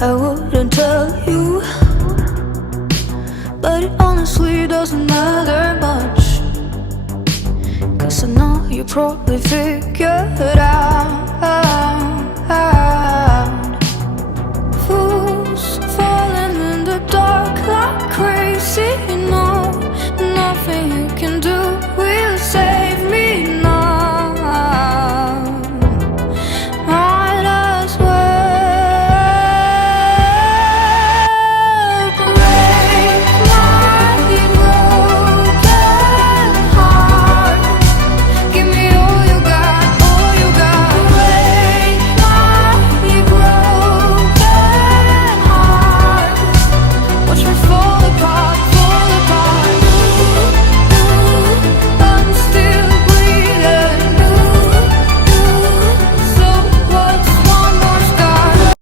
I wouldn't tell you, but it honestly doesn't matter much, 'cause I know you probably figured out